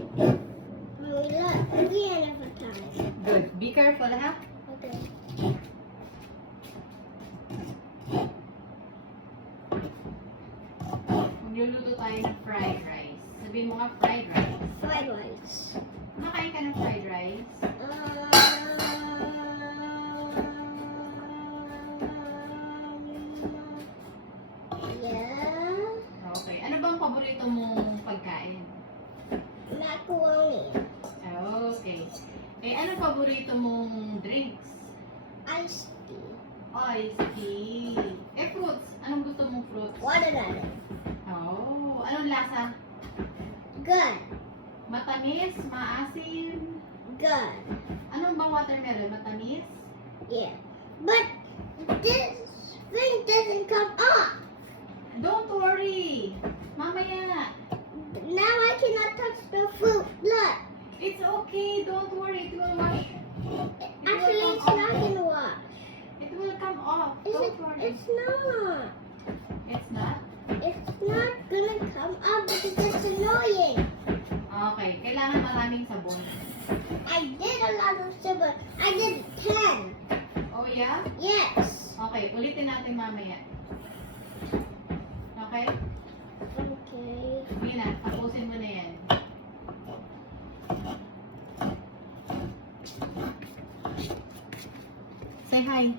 Look, again every time. Good. Be careful, ha? Okay. Magluluto tayo ng fried rice. Sabihin mo nga fried rice. Fried rice. Kumakain ka ng fried rice? Yeah. Okay. Ano bang paborito mong pagkain? Macaroni. Okay. Eh, ano paborito mong drinks? Iced tea. Iced tea. Eh, fruits. Anong gusto mong fruits? Watermelon. Oh, anong lasa? Good. Matamis? Maasim? Good. Anong bang watermelon? Matamis? Yeah. But this thing doesn't come off. Don't worry. Mamaya. Now I cannot touch the fruit. Look. It's okay. Don't worry. It will wash. Actually, it's not gonna wash. It will come off. Don't worry. It's not. It's not? It's not gonna come up because it's annoying. Okay. Kailangan maraming sabon. I did a lot of sabon. I did 10. Oh, yeah? Yes. Okay. Ulitin natin mamaya. Okay? Okay. Sige na. Tapusin mo na yan. Say hi.